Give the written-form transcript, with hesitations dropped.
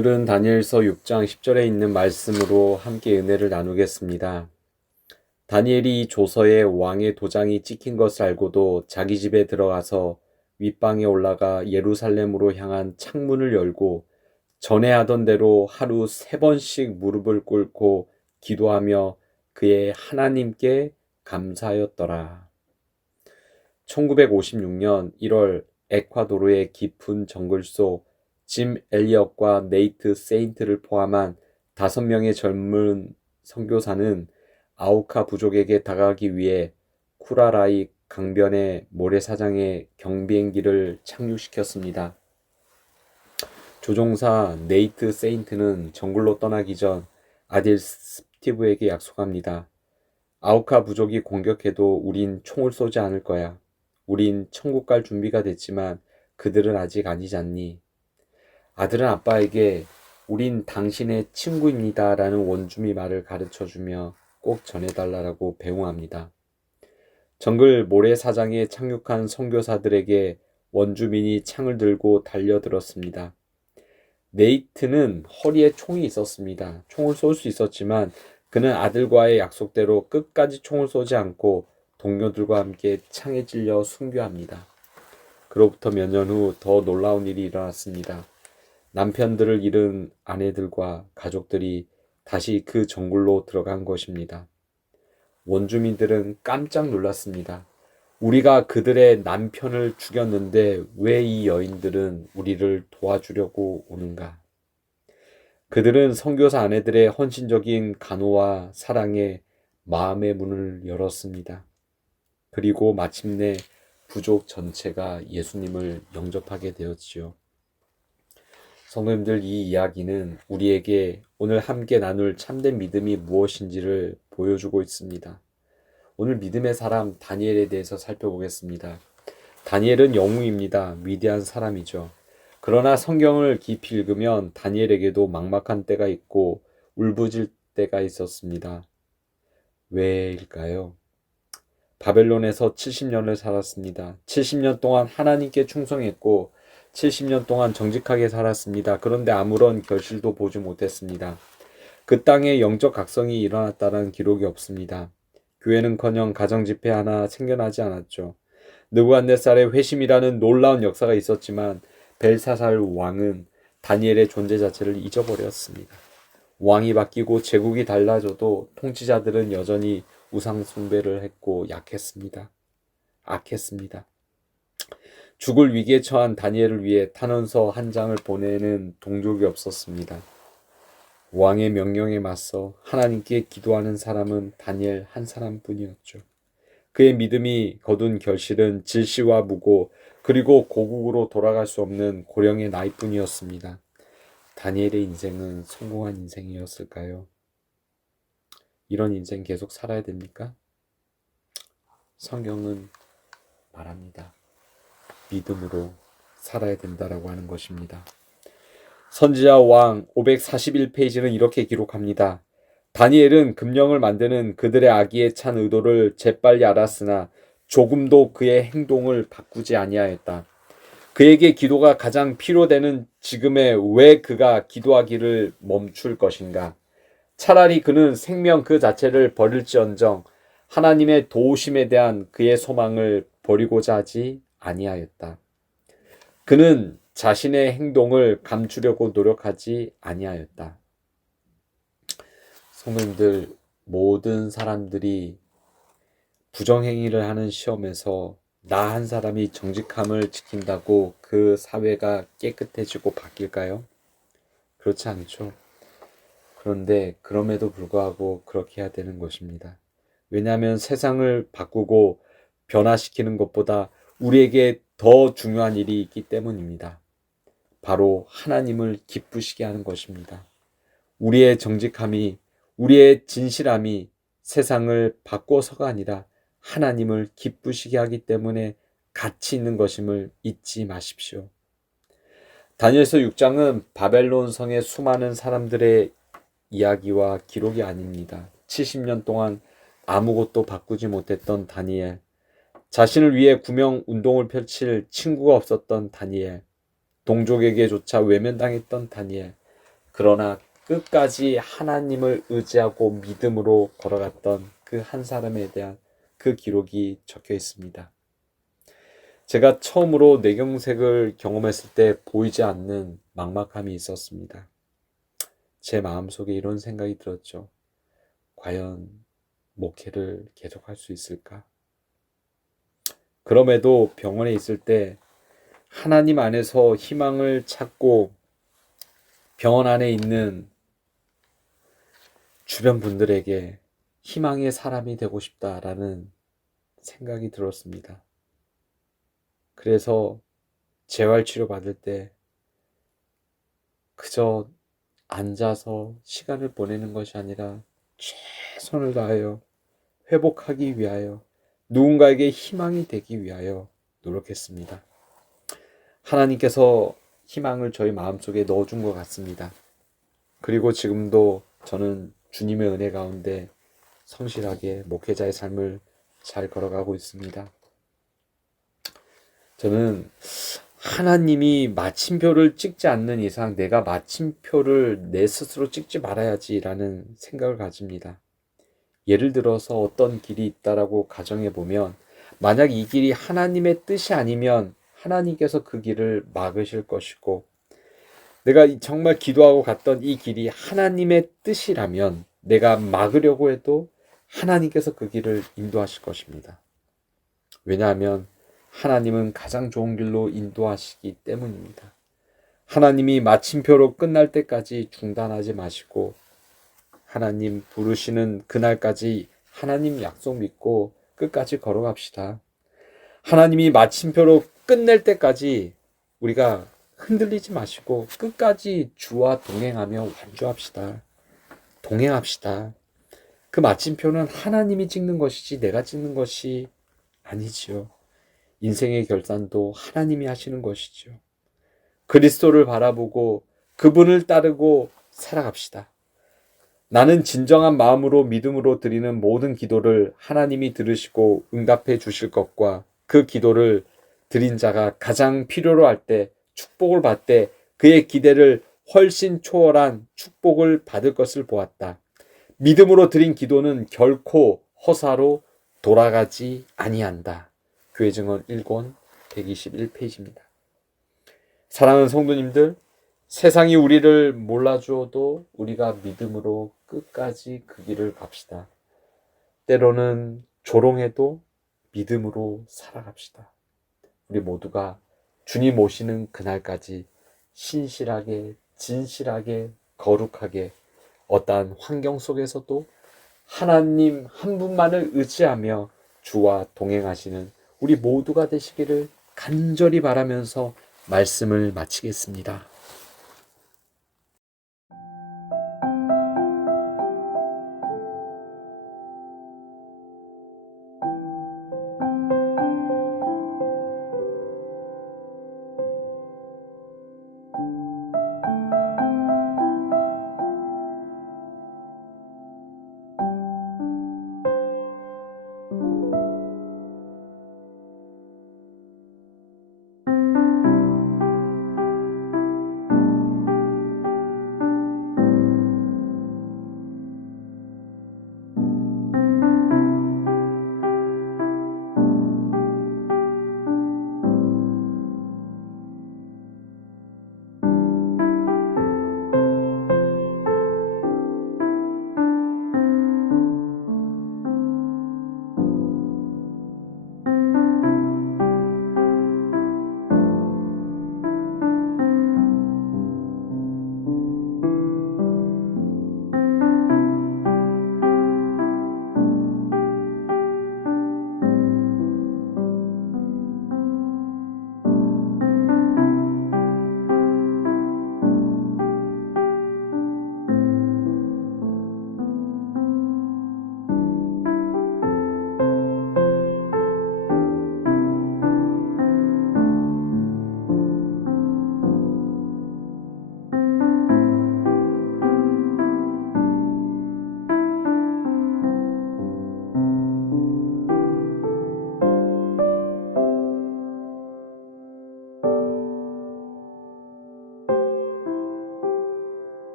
오늘은 다니엘서 6장 10절에 있는 말씀으로 함께 은혜를 나누겠습니다. 다니엘이 이 조서에 왕의 도장이 찍힌 것을 알고도 자기 집에 들어가서 윗방에 올라가 예루살렘으로 향한 창문을 열고 전에 하던 대로 하루 3번씩 무릎을 꿇고 기도하며 그의 하나님께 감사하였더라. 1956년 1월 에콰도르의 깊은 정글 속 짐 엘리엇과 네이트 세인트를 포함한 5명의 젊은 선교사는 아우카 부족에게 다가가기 위해 쿠라라이 강변의 모래사장에 경비행기를 착륙시켰습니다. 조종사 네이트 세인트는 정글로 떠나기 전 아들 스티브에게 약속합니다. 아우카 부족이 공격해도 우린 총을 쏘지 않을 거야. 우린 천국 갈 준비가 됐지만 그들은 아직 아니지 않니? 아들은 아빠에게 우린 당신의 친구입니다 라는 원주민 말을 가르쳐주며 꼭 전해달라고 배웅합니다. 정글 모래사장에 착륙한 선교사들에게 원주민이 창을 들고 달려들었습니다. 네이트는 허리에 총이 있었습니다. 총을 쏠 수 있었지만 그는 아들과의 약속대로 끝까지 총을 쏘지 않고 동료들과 함께 창에 찔려 순교합니다. 그로부터 몇 년 후 더 놀라운 일이 일어났습니다. 남편들을 잃은 아내들과 가족들이 다시 그 정글로 들어간 것입니다. 원주민들은 깜짝 놀랐습니다. 우리가 그들의 남편을 죽였는데 왜 이 여인들은 우리를 도와주려고 오는가? 그들은 선교사 아내들의 헌신적인 간호와 사랑에 마음의 문을 열었습니다. 그리고 마침내 부족 전체가 예수님을 영접하게 되었지요. 성도님들, 이 이야기는 우리에게 오늘 함께 나눌 참된 믿음이 무엇인지를 보여주고 있습니다. 오늘 믿음의 사람 다니엘에 대해서 살펴보겠습니다. 다니엘은 영웅입니다. 위대한 사람이죠. 그러나 성경을 깊이 읽으면 다니엘에게도 막막한 때가 있고 울부짖을 때가 있었습니다. 왜일까요? 바벨론에서 70년을 살았습니다. 70년 동안 하나님께 충성했고 70년 동안 정직하게 살았습니다. 그런데 아무런 결실도 보지 못했습니다. 그 땅에 영적 각성이 일어났다는 기록이 없습니다. 교회는커녕 가정집회 하나 생겨나지 않았죠. 느부갓네살의 회심이라는 놀라운 역사가 있었지만 벨사살 왕은 다니엘의 존재 자체를 잊어버렸습니다. 왕이 바뀌고 제국이 달라져도 통치자들은 여전히 우상 숭배를 했고 약했습니다. 악했습니다. 죽을 위기에 처한 다니엘을 위해 탄원서 한 장을 보내는 동족이 없었습니다. 왕의 명령에 맞서 하나님께 기도하는 사람은 다니엘 한 사람뿐이었죠. 그의 믿음이 거둔 결실은 질시와 무고 그리고 고국으로 돌아갈 수 없는 고령의 나이뿐이었습니다. 다니엘의 인생은 성공한 인생이었을까요? 이런 인생 계속 살아야 됩니까? 성경은 말합니다. 믿음으로 살아야 된다라고 하는 것입니다. 선지자 왕 541페이지는 이렇게 기록합니다. 다니엘은 금령을 만드는 그들의 악의에 찬 의도를 재빨리 알았으나 조금도 그의 행동을 바꾸지 아니하였다. 그에게 기도가 가장 필요되는 지금에 왜 그가 기도하기를 멈출 것인가? 차라리 그는 생명 그 자체를 버릴지언정 하나님의 도우심에 대한 그의 소망을 버리고자 하지 아니하였다. 그는 자신의 행동을 감추려고 노력하지 아니하였다. 성도님들, 모든 사람들이 부정행위를 하는 시험에서 나 한 사람이 정직함을 지킨다고 그 사회가 깨끗해지고 바뀔까요? 그렇지 않죠. 그런데 그럼에도 불구하고 그렇게 해야 되는 것입니다. 왜냐하면 세상을 바꾸고 변화시키는 것보다 우리에게 더 중요한 일이 있기 때문입니다. 바로 하나님을 기쁘시게 하는 것입니다. 우리의 정직함이, 우리의 진실함이 세상을 바꿔서가 아니라 하나님을 기쁘시게 하기 때문에 가치 있는 것임을 잊지 마십시오. 다니엘서 6장은 바벨론 성의 수많은 사람들의 이야기와 기록이 아닙니다. 70년 동안 아무것도 바꾸지 못했던 다니엘, 자신을 위해 구명 운동을 펼칠 친구가 없었던 다니엘, 동족에게조차 외면당했던 다니엘, 그러나 끝까지 하나님을 의지하고 믿음으로 걸어갔던 그 한 사람에 대한 그 기록이 적혀 있습니다. 제가 처음으로 뇌경색을 경험했을 때 보이지 않는 막막함이 있었습니다. 제 마음속에 이런 생각이 들었죠. 과연 목회를 계속할 수 있을까? 그럼에도 병원에 있을 때 하나님 안에서 희망을 찾고 병원 안에 있는 주변 분들에게 희망의 사람이 되고 싶다라는 생각이 들었습니다. 그래서 재활치료 받을 때 그저 앉아서 시간을 보내는 것이 아니라 최선을 다하여 회복하기 위하여 누군가에게 희망이 되기 위하여 노력했습니다. 하나님께서 희망을 저희 마음속에 넣어준 것 같습니다. 그리고 지금도 저는 주님의 은혜 가운데 성실하게 목회자의 삶을 잘 걸어가고 있습니다. 저는 하나님이 마침표를 찍지 않는 이상 내가 마침표를 내 스스로 찍지 말아야지라는 생각을 가집니다. 예를 들어서 어떤 길이 있다라고 가정해 보면 만약 이 길이 하나님의 뜻이 아니면 하나님께서 그 길을 막으실 것이고 내가 정말 기도하고 갔던 이 길이 하나님의 뜻이라면 내가 막으려고 해도 하나님께서 그 길을 인도하실 것입니다. 왜냐하면 하나님은 가장 좋은 길로 인도하시기 때문입니다. 하나님이 마침표로 끝날 때까지 중단하지 마시고 하나님 부르시는 그날까지 하나님 약속 믿고 끝까지 걸어갑시다. 하나님이 마침표로 끝낼 때까지 우리가 흔들리지 마시고 끝까지 주와 동행하며 완주합시다. 동행합시다. 그 마침표는 하나님이 찍는 것이지 내가 찍는 것이 아니지요. 인생의 결산도 하나님이 하시는 것이죠. 그리스도를 바라보고 그분을 따르고 살아갑시다. 나는 진정한 마음으로 믿음으로 드리는 모든 기도를 하나님이 들으시고 응답해 주실 것과 그 기도를 드린 자가 가장 필요로 할 때 축복을 받을 때 그의 기대를 훨씬 초월한 축복을 받을 것을 보았다. 믿음으로 드린 기도는 결코 허사로 돌아가지 아니한다. 교회 증언 1권 121페이지입니다. 사랑하는 성도님들, 세상이 우리를 몰라주어도 우리가 믿음으로 끝까지 그 길을 갑시다. 때로는 조롱해도 믿음으로 살아갑시다. 우리 모두가 주님 오시는 그날까지 신실하게, 진실하게, 거룩하게 어떠한 환경 속에서도 하나님 한 분만을 의지하며 주와 동행하시는 우리 모두가 되시기를 간절히 바라면서 말씀을 마치겠습니다.